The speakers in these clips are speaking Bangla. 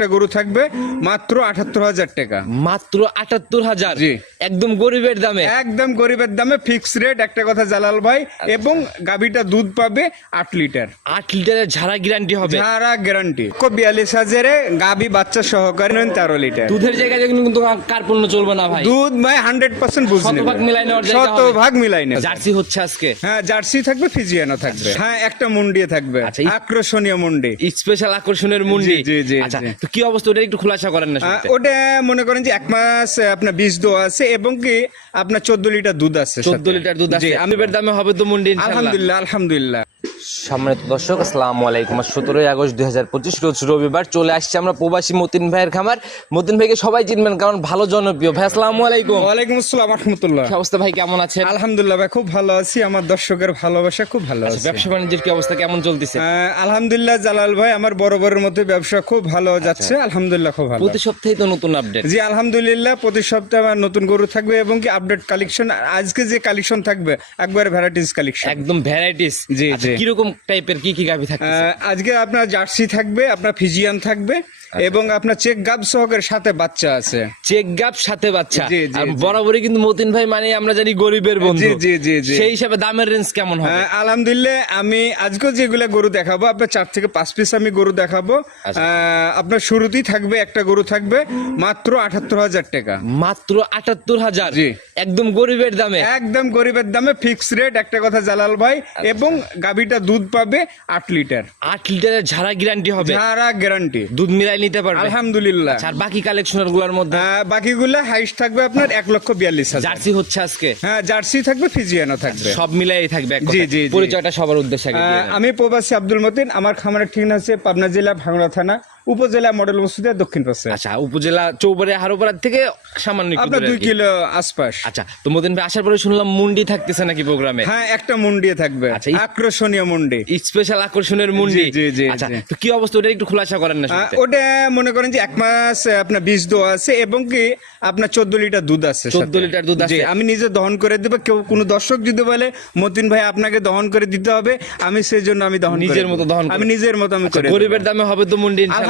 একটা গরু থাকবে মাত্র আটাত্তর হাজার টাকা। মাত্র আটাত্তর হাজার? জি। একদম গরিবের দামে? একদম গরিবের দামে ফিক্স রেট একটা কথা জালাল ভাই এবং গাবিটা দুধ পাবে আট লিটার। আট লিটারের ঝাড়া গ্যারান্টি হবে? যারা গ্যারান্টি বিয়াল্লিশ হাজারে গাবি বাচ্চা সহকারে নেন তেরো লিটার। দুধের জায়গায় কিন্তু কিন্তু কার পণ্য চলবে না ভাই। দুধ ভাই হান্ড্রেড পার্সেন্ট বুঝতে শতভাগ মিলাই নেওয়ার শতভাগ মিলাই নেবে। জার্সি হচ্ছে আজকে? হ্যাঁ জার্সি থাকবে ফিজিয়ানো থাকবে। হ্যাঁ একটা মুন্ডি থাকবে। আচ্ছা, আকর্ষণীয় মুন্ডি। স্পেশাল আকর্ষণের মুন্ডি। জি, জি, আচ্ছা কি অবস্থা? ওটা একটু খোলাসা করেন না ওটা মনে করেন যে এক মাস আপনার বিষ দো আছে এবং কি আপনার চোদ্দ লিটার দুধ আছে চোদ্দ লিটার দুধ আছে। আমি আমি দামে হবে তো মন্ডি আলহামদুলিল্লাহ আলহামদুলিল্লাহ। সম্মানিত দর্শক আসসালামু আলাইকুম। সতেরোই আগস্ট দুই হাজার পঁচিশ রোজ রবিবার চলে আসছে আমরা প্রবাসী মতিন ভাইয়ের খামার। মতিন ভাইকে সবাই চিনবেন কারণ ভালো জনপ্রিয় ভাই আসসালামু আলাইকুম। ওয়ালাইকুম আসসালাম রহমতুল্লাহ। অবস্থা ভাই কেমন আছেন? আলহামদুলিল্লাহ ভাই খুব ভালো আছি। আমার দর্শকের ভালোবাসা খুব ভালো আছে। ব্যবসা বাণিজ্যের কি অবস্থা কেমন চলতেছে? আলহামদুলিল্লাহ জালাল ভাই আমার বরাবরের মতো ব্যবসা খুব ভালো যাচ্ছে। আলহামদুলিল্লাহ খুব ভালো। প্রতি সপ্তাহে তো নতুন আপডেট জি আলহামদুলিল্লাহ প্রতি সপ্তাহে আমার নতুন গরু থাকবে এবং কি আপডেট কালেকশন আজকে যে কালেকশন থাকবে একবার ভ্যারাইটিস কালেকশন একদম ভ্যারাইটিস জি, জি। কীরকম টাইপের কি কি গাভি থাকে আজকে আপনার জার্সি থাকবে আপনার ফিজিয়ান থাকবে আচ্ছা। এবং আপনার চেক গাব সহকারে সাথে বাচ্চা আছে চেক গাপ সাথে বাচ্চা। বরাবরই কিন্তু মতিন ভাই মানে আমরা জানি গরিবের বন্ধু জি, জি, জি। সেই হিসাবে দামের রেঞ্জ কেমন হবে আলহামদুলিল্লাহ আমি আজকেও যেগুলো গরু দেখাবো আপনার চার থেকে পাঁচ পিস আমি গরু দেখাবো আচ্ছা। আহ, আপনার শুরুতেই থাকবে একটা গরু থাকবে মাত্র আটাত্তর হাজার টাকা মাত্র আটাত্তর হাজার। একদম গরিবের দামে একদম গরিবের দামে ফিক্স রেট একটা কথা জালাল ভাই আচ্ছা। এবং গাবিটা দুধ পাবে আট লিটার। আট লিটারের ঝাড়া গ্যারান্টি হবে। ঝাড়া গ্যারান্টি দুধ মিলাই নিতে পারবে। আলহামদুলিল্লাহ। আচ্ছা, আর বাকি কালেকশনেরগুলার মধ্যে? বাকি গুলা হাইস্ট থাকবে আপনার এক লক্ষ বিয়াল্লিশ হাজার। জার্সি হচ্ছে আজকে? হ্যাঁ জার্সি থাকবে ফিজিয়ানো থাকবে। সব মিলাই থাকবে জি, জি। পরিচয়টা সবার উদ্দেশ্যে। আমি প্রবাসী আব্দুল মতিন আমার খামারের ঠিকানা আছে পাবনা জেলা ভাঙড়া থানা। উপজেলা মডেল বস্তুতে দক্ষিণ পাশে। আচ্ছা উপজেলা চৌবাড়ি হারোপাড়ার থেকে সামান্য আপনার দুই কিলো আশপাশ। আচ্ছা তো মদিন ভাই আসার পরে শুনলাম মুন্ডি থাকতেছে নাকি প্রোগ্রামে? হ্যাঁ একটা মুন্ডি থাকবে। আচ্ছা, আকর্ষণীয় মুন্ডি। স্পেশাল আকর্ষণের মুন্ডি। জি, জি, আচ্ছা তো কি অবস্থা? ওটা একটু খোলাসা করেন না ওটা মনে করেন যে এক মাস আপনার বিষ দোয়া আছে এবং কি আপনার চোদ্দ লিটার দুধ আছে 14 সাথে। লিটার দুধ আছে। আমি নিজে দহন করে দেবো কেউ কোনো দর্শক যদি বলে মতিন ভাই আপনাকে দহন করে দিতে হবে আমি সেই জন্য আমি দহন নিজের মতো দহন আমি নিজের মতো আমি আচ্ছা, করে গরিবের দামে হবে তো মুন্ডি ইনশাআল্লাহ।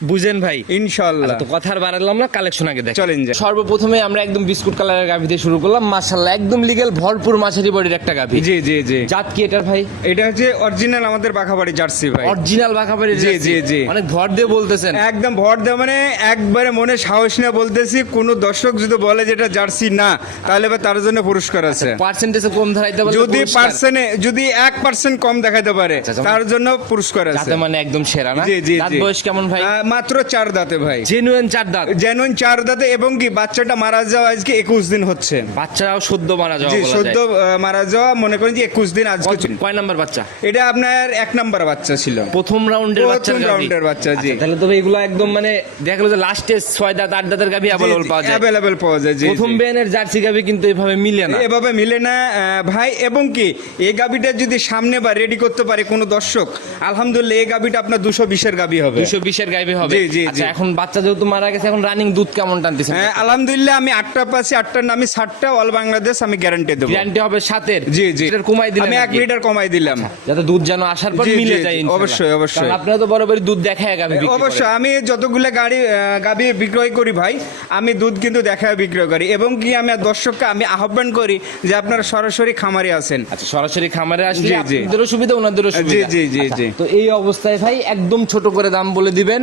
বুঝেন ভাই। ইনশাল্লাহ। তো কথার বাড়ালাম না কালেকশন আগে দেখ চলেন যাই। সর্বপ্রথমে আমরা একদম বিস্কুট কালারের গাভি দিয়ে শুরু করলাম। মাশাআল্লাহ একদম লিগেল ভরপুর মাছেরি বডির একটা গাভি। জি জি জি। জাত কি এটার ভাই? এটা হচ্ছে অরিজিনাল আমাদের বাঘাবাড়ি জার্সি ভাই। অরিজিনাল বাঘাবাড়ি জি, জি, জি। অনেক ভর দিয়ে বলতেছেন। একদম ভর দেওয়া মানে একবারে মনে সাহস নিয়ে বলতেছি কোন দর্শক যদি বলে যে এটা জার্সি না তাহলে বা তার জন্য পুরস্কার আছে। পার্সেন্টেজে কম ধরাইতে পারলে যদি। পার্সেন্টে যদি এক পার্সেন্ট কম দেখাইতে পারে আচ্ছা, তার জন্য পুরস্কার আছে। মানে একদম সেরা না? জি জি দাঁত বয়স কেমন ভাই? মাত্র চার দাঁতে ভাই। জেনুইন চার দাঁত। জেনুইন চার দাঁতে এবং কি বাচ্চাটা মারা যাওয়া আজকে একুশ দিন হচ্ছে। বাচ্চারাও সদ্য মারা যাওয়া জি বলা সদ্য যায়। আহ, মারা যাওয়া মনে করেন যে একুশ দিন আজকে কয় নাম্বার বাচ্চা? এটা আপনার এক নাম্বার বাচ্চা ছিল। প্রথম রাউন্ডের প্রথম রাউন্ডের বাচ্চা, জি। আচ্ছা, তাহলে তো এগুলো একদম মানে দেখা গেলো যে লাস্টে ছয় দাঁত আট দাঁতের গাভি অ্যাভেলেবল পাওয়া যায়। অ্যাভেলেবেল পাওয়া যায় জি প্রথম জি। বেনের জার্সি গাভি কিন্তু এভাবে মিলে না। এভাবে মিলে না আহ, ভাই এবং কি এই গাবিটা যদি সামনে বা রেডি করতে পারে কোনো দর্শক আলহামদুলিল্লাহ এই গাবিটা আপনার দুশো বিশের গাবি হবে। দুশো বিশের গাভি হবে। জি, জি, আচ্ছা এখন বাচ্চা যেহেতু মারা গেছে এখন রানিং দুধ কেমন টানতেছে হ্যাঁ আলহামদুলিল্লাহ আমি আটটা পাচ্ছি আটটার নামে ষাটটা অল বাংলাদেশ আমি গ্যারান্টি দেবো। গ্যারান্টি হবে সাতের? জি জি। লিটার কমাই দিলেন আমি এক লিটার কমাই দিলাম। যাতে দুধ যেন আসার পর জি, জি, মিলে জি, যায় অবশ্যই, অবশ্যই। আপনারা তো বরাবরই দুধ দেখায় বিক্রি অবশ্যই আমি যতগুলো গাড়ি গাবি বিক্রয় করি ভাই আমি দুধ কিন্তু দেখায় বিক্রয় করি। এবং কি আমি দর্শককে আমি আহ্বান করি যে আপনারা সরাসরি খামারে আছেন আচ্ছা সরাসরি খামারে আসলে জি, জি। আপনাদেরও সুবিধা ওনাদেরও জি, সুবিধা। জি, জি, আচ্ছা, জি। তো এই অবস্থায় ভাই একদম ছোট করে দাম বলে দিবেন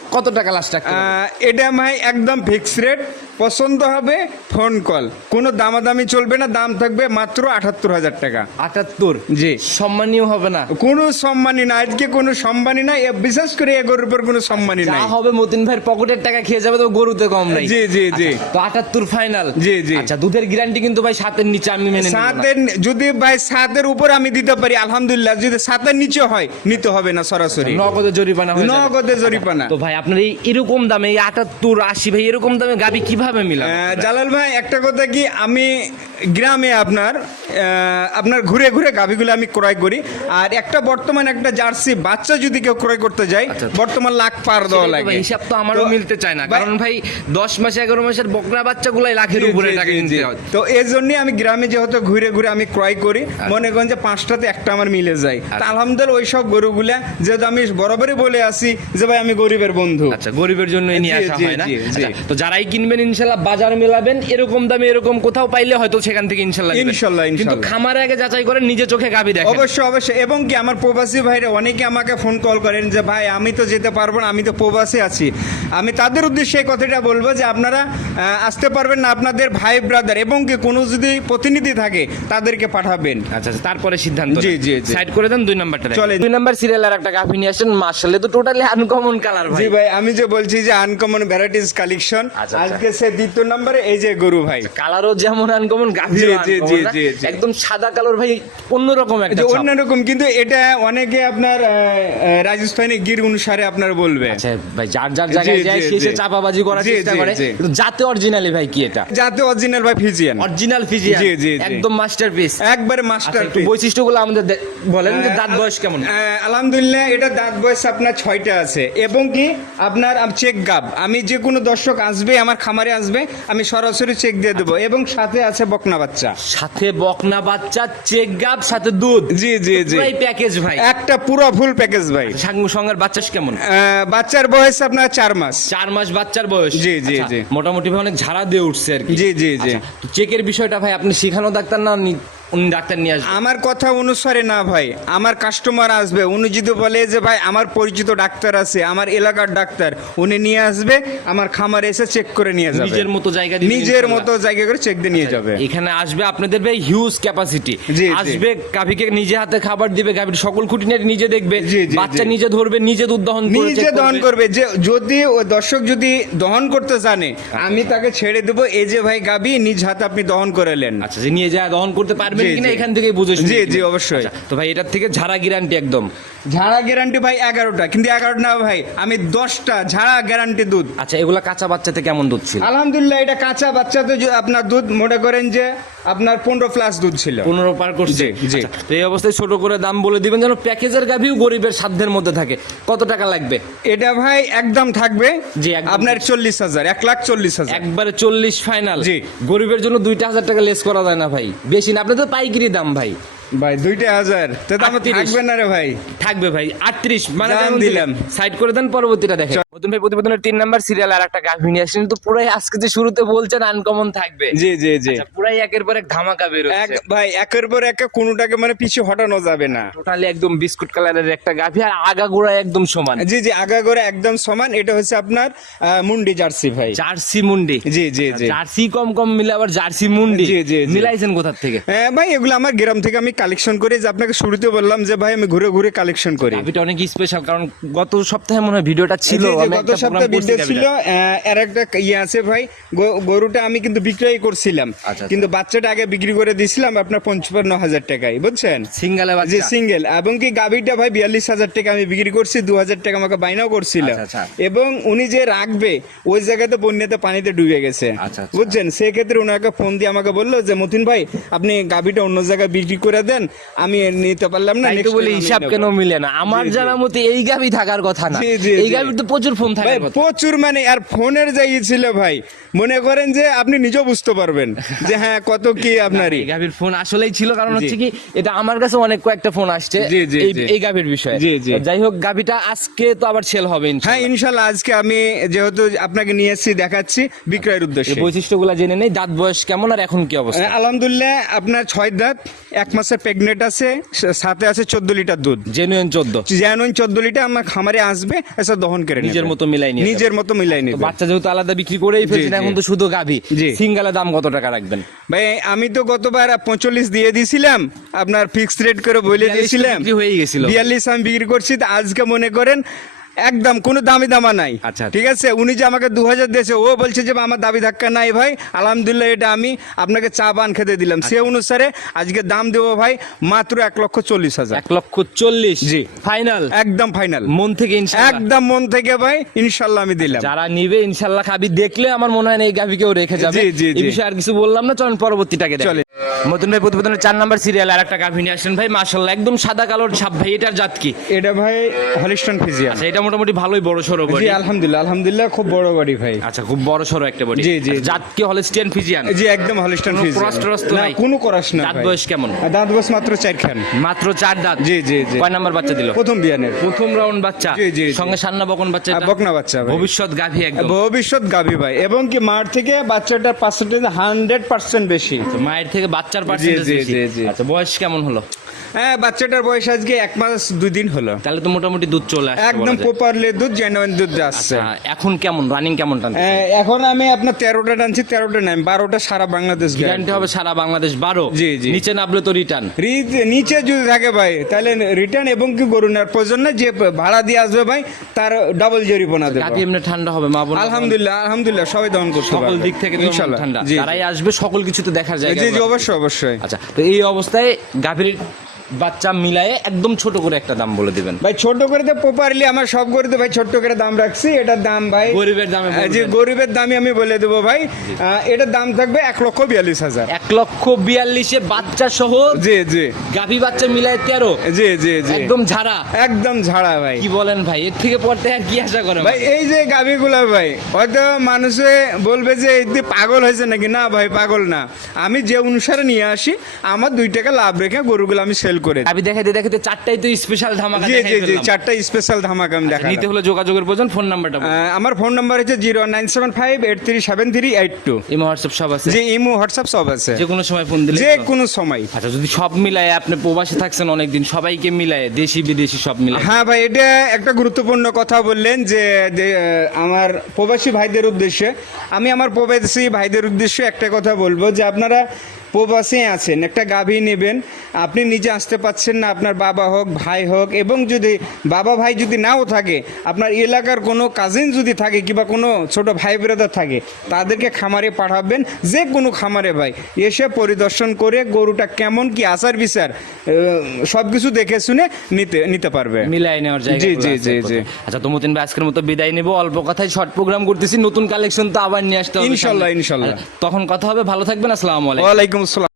কত টাকা লাস্ট এটা ভাই একদম ফিক্স রেট পছন্দ হবে ফোন কল কোনো দামাদামি চলবে না দাম থাকবে মাত্র আটাত্তর হাজার টাকা। আটাত্তর? জি। সম্মানীয় হবে না। কোনো সম্মানী না আজকে কোনো সম্মানী নাই বিশেষ করে এগোর উপর কোনো সম্মানী নাই। হবে মতিন ভাইয়ের পকেটের টাকা খেয়ে যাবে তো গরুতে কম নাই। জি জি জি। আচ্ছা, তো আটাত্তর ফাইনাল জি, জি। আচ্ছা দুধের গ্যারান্টি কিন্তু ভাই সাতের নিচে আমি মেনে সাতের যদি ভাই সাতের উপর আমি দিতে পারি আলহামদুলিল্লাহ যদি সাতের নিচে হয় নিতে হবে না সরাসরি। নগদে জরিমানা। নগদে জরিপানা তো ভাই আপনার এই এরকম দামে আটাত্তর আশি ভাই এরকম দামে গাবি কীভাবে আহ, জালাল ভাই একটা কথা কি আমি গ্রামে আপনার আপনার ঘুরে ঘুরে গাভিগুলো আমি ক্রয় করি। আর একটা বর্তমান একটা জার্সি বাচ্চা যদি কেউ ক্রয় করতে যায় আচ্ছা। বর্তমান লাখ পার দেওয়া লাগে। হিসাব তো আমারও মিলতে চায় না। কারণ ভাই দশ মাসে এগারো মাসের বকরা বাচ্চাগুলাই লাখের উপরে টাকা কিনতে হয়। তো এই জন্যই আমি গ্রামে যেহেতু ঘুরে ঘুরে আমি ক্রয় করি আচ্ছা। মনে করেন যে পাঁচটাতে একটা আমার মিলে যায়। আলহামদুলিল্লাহ ওই সব গরুগুলা যেহেতু আমি বরাবরই বলে আসি যে ভাই আমি গরিবের বন্ধু। আচ্ছা গরিবের জন্য নিয়ে আসা হয় না। আচ্ছা, তো যারাই কিনবেন ইনশাল্লাহ বাজার মেলাবেন এরকম দামে এরকম কোথাও পাইলে হয়তো সেখান থেকে ইনশাল্লাহ নেবেন। ইনশাল্লাহ, কিন্তু। খামারে আগে যাচাই করেন নিজে চোখে গাবি দেখেন অবশ্যই অবশ্যই এবং কি আমার প্রবাসী ভাইরা অনেকে আমাকে ফোন কল করেন যে ভাই আমি তো যেতে পারব না আমি তো প্রবাসী আছি আমি তাদের উদ্দেশ্যে এই কথাটা বলব যে আপনারা আসতে পারবেন না আপনাদের ভাই ব্রাদার এবং কি কোনো যদি প্রতিনিধি থাকে তাদেরকে পাঠাবেন আচ্ছা আচ্ছা, তারপরে সিদ্ধান্ত জি, জি। সাইড করে দেন দুই নাম্বারটা চলে। দুই নাম্বার সিরিয়াল আর একটা গাভি নিয়ে আসেন মার্শাল তো টোটালি আনকমন কালার ভাই জি ভাই আমি যে বলছি যে আনকমন ভ্যারাইটিস কালেকশন আচ্ছা, আচ্ছা। আজকে সে দ্বিতীয় নম্বরে এই যে গরু ভাই। কালারও যেমন আনকমন গাভি জি, জি, জি। একদম সাদা কালার ভাই অন্যরকম একটা। অন্যরকম কিন্তু এটা অনেকে আপনার রাজস্থানী গির অনুসারে আপনার বলবে। আচ্ছা ভাই যার যার জায়গায় যায় সে সে চাপাবাজি করার চেষ্টা করে কিন্তু জাতে অরিজিনালি ভাই কি এটা? যাতে অরিজিনাল ভাই ফিজিয়ান অরিজিনাল ফিজিয়ান জি, জি। একদম মাস্টারপিস একবারে আচ্ছা মাস্টার একটু বৈশিষ্ট্যগুলো আমাদের বলেন যে দাঁত বয়স কেমন? আলহামদুলিল্লাহ এটা দাঁত বয়স আপনার ছয়টা আছে। এবং কি? আপনার চেক গাব আমি যে কোনো দর্শক আসবে আমার খামারে আসবে আমি সরাসরি চেক দিয়ে দেবো। এবং সাথে আছে বকনা বাচ্চা। সাথে বকনা বাচ্চা চেক গাব সাথে দুধ। জি জি জি। পুরাই প্যাকেজ ভাই। একটা পুরো ফুল প্যাকেজ ভাই। সাঙ্গু সঙ্গের বাচ্চা কেমন? বাচ্চার বয়স আপনার চার মাস। চার মাস বাচ্চার বয়স? জি, জি, আচ্ছা, জি। মোটামুটি ভাই অনেক ঝাড়া দিয়ে উঠছে আর কি। জি, জি, জি। আচ্ছা, তো চেকের বিষয়টা ভাই আপনি শিখানো ডাক্তার নি- উনি ডাক্তার নিয়ে আসবেন আমার কথা অনুসারে না ভাই আমার কাস্টমার আসবে উনি যদি বলে যে ভাই আমার পরিচিত ডাক্তার আছে আমার এলাকার ডাক্তার উনি নিয়ে আসবে আমার খামারে এসে চেক করে নিয়ে যাবে। নিজের মতো জায়গা দিবেন নিজের মতো জায়গা করে চেক দিয়ে নিয়ে যাবে। এখানে আসবে আপনাদের ভাই হিউজ ক্যাপাসিটি। আসবে গাভীকে নিজে হাতে খাবার দিবে গাভীর সকল খুঁটিনাটি নিজে দেখবে বাচ্চা নিজে ধরবে নিজে দুধ দহন নিজে দহন করবে। যে যদি ও দর্শক যদি দহন করতে জানে আমি তাকে ছেড়ে দেবো এই যে ভাই গাবি নিজ হাতে আপনি দহন করেলেন আচ্ছা যে নিয়ে যা দহন করতে পারবেন কিনা এখান বুঝে জি, জি, অবশ্যই। আচ্ছা, তো ভাই এটার থেকে ঝাড়া গ্যারান্টি একদম। ঝাড়া গ্যারান্টি ভাই এগারোটা কিন্তু এগারোটা না ভাই আমি দশটা ঝাড়া গ্যারান্টি দুধ। আচ্ছা এগুলা কাঁচা বাচ্চাতে কেমন দুধ ছিল? আলহামদুলিল্লাহ এটা কাঁচা বাচ্চাতে আপনার দুধ মনে করেন যে আপনার পনেরো প্লাস দুধ ছিল। পনেরো পার করছে। জি। আচ্ছা, তো এই অবস্থায় ছোট করে দাম বলে দিবেন যেন প্যাকেজের গাভিও গরিবের সাধ্যের মধ্যে থাকে। কত টাকা লাগবে? এটা ভাই একদম থাকবে। জি, আপনার চল্লিশ হাজার এক লাখ চল্লিশ হাজার। একবারে চল্লিশ ফাইনাল জি। গরিবের জন্য দুইটা হাজার টাকা লেস করা যায় না ভাই। বেশি না আপনাদের তো পাইকারি দাম ভাই। ভাই দুইটা হাজার। তো দাম আমার 38 থাকবে না রে ভাই। থাকবে ভাই আটত্রিশ। মানে দিলাম। সাইড করে দেন পরবর্তীটা দেখেন। নতুন ভাই প্রতিবেদনের তিন নাম্বার সিরিয়াল আর একটা গাভী নিয়ে আসেন তো পুরাই আজকে যে শুরুতে বলছেন আনকমন থাকবে। জি জি জি। আচ্ছা, পুরাই একের পর এক ধামাকা বের এক ভাই একের পর এক কোনোটাকে মানে পিছু হটানো যাবে না। টোটালি একদম বিস্কুট কালারের একটা গাভী আর আগা গোড়া একদম সমান। জি জি আগা করে একদম সমান। এটা হচ্ছে আপনার মুন্ডি জার্সি ভাই। জার্সি মুন্ডি। জি জি জি। জার্সি কম কম মিলে আবার জার্সি মুন্ডি। জি, জি, জি। মিলাইছেন কোথার থেকে? হ্যাঁ ভাই এগুলো আমার গ্রাম থেকে আমি কালেকশন করি যে আপনাকে শুরুতে বললাম যে ভাই আমি ঘুরে ঘুরে কালেকশন করি। এটা অনেক স্পেশাল কারণ গত সপ্তাহে মনে হয় ভিডিওটা ছিল গত সপ্তাহে ভিডিও ছিল একটা ইয়ে আছে ভাই গরুটা আমি কিন্তু বিক্রয় করছিলাম আচ্ছা। কিন্তু বাচ্চাটা আগে বিক্রি করে দিয়েছিলাম আপনার পঞ্চান্ন হাজার টাকায় বুঝছেন সিঙ্গেলে বাচ্চা সিঙ্গেল এবং কি গাভীটা ভাই বিয়াল্লিশ হাজার টাকা আমি বিক্রি করছি দু হাজার টাকা আমাকে বাইনাও করছিল আচ্ছা, আচ্ছা। এবং উনি যে রাখবে ওই জায়গাতে বন্যাতে পানিতে ডুবে গেছে আচ্ছা, আচ্ছা। বুঝছেন সেক্ষেত্রে ওনাকে ফোন দিয়ে আমাকে বলল যে মতিন ভাই আপনি গাভীটা অন্য জায়গায় বিক্রি করে দেন আমি নিতে পারলাম না বলি হিসাব কেন মিলে না আমার। জানা মতে এই গাভী থাকার কথা না এই। গাভীর তো প্রচুর ফোন ভাই থাকার কথা। প্রচুর মানে আর ফোনের যাই ছিল ভাই মনে করেন যে আপনি নিজেও বুঝতে পারবেন যে হ্যাঁ কত কি আপনারই। গাভীর ফোন আসলেই ছিল কারণ হচ্ছে কি এটা আমার কাছে অনেক কয়েকটা ফোন আসছে এই গাভীর বিষয়ে। যাই হোক গাভীটা আজকে তো আবার সেল হবে হ্যাঁ ইনশাল্লাহ আজকে আমি যেহেতু আপনাকে নিয়ে এসেছি দেখাচ্ছি বিক্রয়ের উদ্দেশ্যে। বৈশিষ্ট্যগুলো জেনে নেই দাঁত বয়স কেমন আর এখন কি অবস্থা? আলহামদুলিল্লাহ আপনার ছয় দাঁত এক মাসের প্রেগনেন্ট আছে সাথে আছে চোদ্দ লিটার দুধ। জেনুইন চোদ্দ। যেন চোদ্দ লিটার আমার খামারে আসবে এসে দহন করে নিজের মতো মিলাই নিয়ে নিজের মতো মিলাই নিয়ে বাচ্চা যেহেতু আলাদা বিক্রি করেই ফেলছেন। এখন তো শুধু গাভী। সিঙ্গালের দাম কত টাকা রাখবেন? ভাই আমি তো গতবার পঁয়তাল্লিশ দিয়ে দিয়েছিলাম আপনার ফিক্সড রেট করে বলে দিয়েছিলাম হয়ে গেছিল। বিয়াল্লিশ আমি বিক্রি করছি আজকে মনে করেন একদম কোনো দামি দামা নাই। আচ্ছা। ঠিক আছে? উনি যে আমাকে দু হাজার দিয়েছে ও বলছে যে আমার দাবি ধাক্কা নাই ভাই। আলহামদুলিল্লাহ এটা আমি আপনাকে চা পান খেতে দিলাম। সে আচ্ছা। অনুসারে আজকে দাম দেবো ভাই মাত্র এক লক্ষ চল্লিশ হাজার। এক লক্ষ চল্লিশ? জি। ফাইনাল? একদম ফাইনাল। মন থেকে একদম মন থেকে ভাই ইনশাল্লাহ আমি দিলাম। যারা নিবে ইনশাল্লাহ গাভি দেখলে আমার মনে হয় না এই গাভিকেও রেখে যাবে। জি, জি, এই বিষয়ে আর কিছু বললাম না চলেন পরবর্তীটাকে চলে। মতন ভাই প্রতিবেদনের চার নাম্বার সিরিয়াল আর একটা গাভি নিয়ে আসেন ভাই মাশাল্লাহ একদম সাদা কালোর ছাপ ভাই এটার জাত কি? এটা ভাই হলিস্টন ফিজিয়ান। আচ্ছা এটা মোটামুটি ভালোই বড় সড়ো জি আলহামদুলিল্লাহ আলহামদুলিল্লাহ খুব বড় বাড়ি ভাই আচ্ছা খুব বড় সড়ো একটা বডি জি, জি, জি। জাত কি হলিস্টিয়ান ফিজিয়ান জি একদম হলিস্টন কোনো ফিজিয়ান cross টরস তো নাই? কোনো করাস না দাঁত। বয়স কেমন? দাঁত বয়স মাত্র চার খান মাত্র চার দাঁত জি জি জি কয় নাম্বার বাচ্চা দিল প্রথম বিয়ানের প্রথম রাউন্ড বাচ্চা জি, জি। সঙ্গে সান্না বকন বাচ্চা? বকনা বাচ্চা। ভবিষ্যৎ গাভি একদম ভবিষ্যৎ গাভী ভাই এবং কি মার থেকে বাচ্চাটার পার্সেন্টেজ হান্ড্রেড পার্সেন্ট বেশি তো মায়ের থেকে বাচ্চার পার্সেন্টেজ জি, বেশি জি, জি। আচ্ছা বয়স কেমন হলো হ্যাঁ বাচ্চাটার বয়স আজকে এক মাস দুই দিন হলো। তাহলে তো মোটামুটি দুধ চলে আসছে একদম প্রপারলি দুধ জেনুইন দুধ যাচ্ছে আচ্ছা, এখন কেমন? রানিং কেমন টানছে হ্যাঁ, এখন আমি আপনার তেরোটা টানছি তেরোটা নাই বারোটা সারা বাংলাদেশ গ্যারান্টি হবে সারা বাংলাদেশ বারো। জি, জি। নিচে নামলে তো রিটার্ন নিচে যদি থাকে ভাই তাহলে রিটার্ন এবং কি গরু নেওয়ার প্রয়োজন না যে ভাড়া দিয়ে আসবে ভাই তার ডাবল জরিমানা দেবে। গাভি এমনি ঠান্ডা হবে মা বোন আলহামদুলিল্লাহ আলহামদুলিল্লাহ সবাই দহন করতে সকল দিক থেকে তো ইনশাল্লাহ ঠান্ডা। তারাই আসবে সকল কিছু তো দেখার জায়গা জি জি অবশ্যই অবশ্যই। আচ্ছা তো এই অবস্থায় গাভীর বাচ্চা মিলায়ে একদম ছোট করে একটা দাম বলে দিবেন। ভাই ছোট করে তো প্রপারলি আমার সব করে তো ভাই ছোট করে দাম রাখছি এটার দাম ভাই গরিবের দামে যে গরিবের দামই আমি বলে দেবো ভাই। এটার দাম থাকবে এক লক্ষ বিয়াল্লিশ হাজার। এক লক্ষ বিয়াল্লিশে বাচ্চা সহ জি জি। গাভী বাচ্চা মিলায় তেরো। জি জি জি। একদম ঝাড়া। একদম ঝাড়া ভাই। কি বলেন ভাই? এর থেকে পড়তে আর কি আশা করেন ভাই এই যে গাভিগুলা ভাই হয়তো মানুষে বলবে যে এতে পাগল হয়েছে নাকি? না ভাই পাগল না। আমি যে অনুসারে নিয়ে আসি আমার দুই টাকা লাভ রেখে গরুগুলো আমি সেল করে। গাভী দেখাইতে দেখাইতে চারটাই তো স্পেশাল ধামাকা জি জি জি চারটা স্পেশাল ধামাকা আমি দেখা নিতে হলে যোগাযোগের প্রয়োজন ফোন নাম্বারটা আমার ফোন নাম্বার হচ্ছে zero nine seven five eight three seven three eight two imo WhatsApp সব আছে? যে ইমো হোয়াটসঅ্যাপ সব আছে। যে কোনো সময় ফোন দিলে যে কোনো সময়। আচ্ছা যদি সব মিলায় আপনি প্রবাসী থাকছেন অনেকদিন সবাইকে মিলায় দেশি বিদেশি সব মিলায়। হ্যাঁ ভাই এটা একটা গুরুত্বপূর্ণ কথা বললেন যে, আমার প্রবাসী ভাইদের উদ্দেশ্যে। আমি আমার প্রবাসী ভাইদের উদ্দেশ্যে একটা কথা বলব যে আপনারা প্রবাসে আছেন একটা গাভী নেবেন আপনি নিজে আসতে পাচ্ছেন না আপনার বাবা হোক ভাই হোক এবং যদি বাবা ভাই যদি নাও থাকে আপনার এলাকার কোনো কাজিন যদি থাকে কিংবা কোনো ছোট ভাই ব্রাদার থাকে তাদেরকে খামারে পাঠাবেন যে কোনো খামারে ভাই এসে পরিদর্শন করে গরুটা কেমন কি আচার বিচার সব কিছু দেখে শুনে নিতে নিতে পারবে মিলাই নেওয়ার জায়গা জি, জি, জি, জি। আচ্ছা তো মতিন ভাই আজকের মতো বিদায় নেব অল্প কথায় শর্ট প্রোগ্রাম করতেছি নতুন কালেকশন তো আবার নিয়ে আসতে হবে ইনশাল্লাহ। ইনশাল্লাহ। তখন কথা হবে ভালো থাকবেন আসসালামু আলাইকুম ওয়ালাইকুম আসসালাম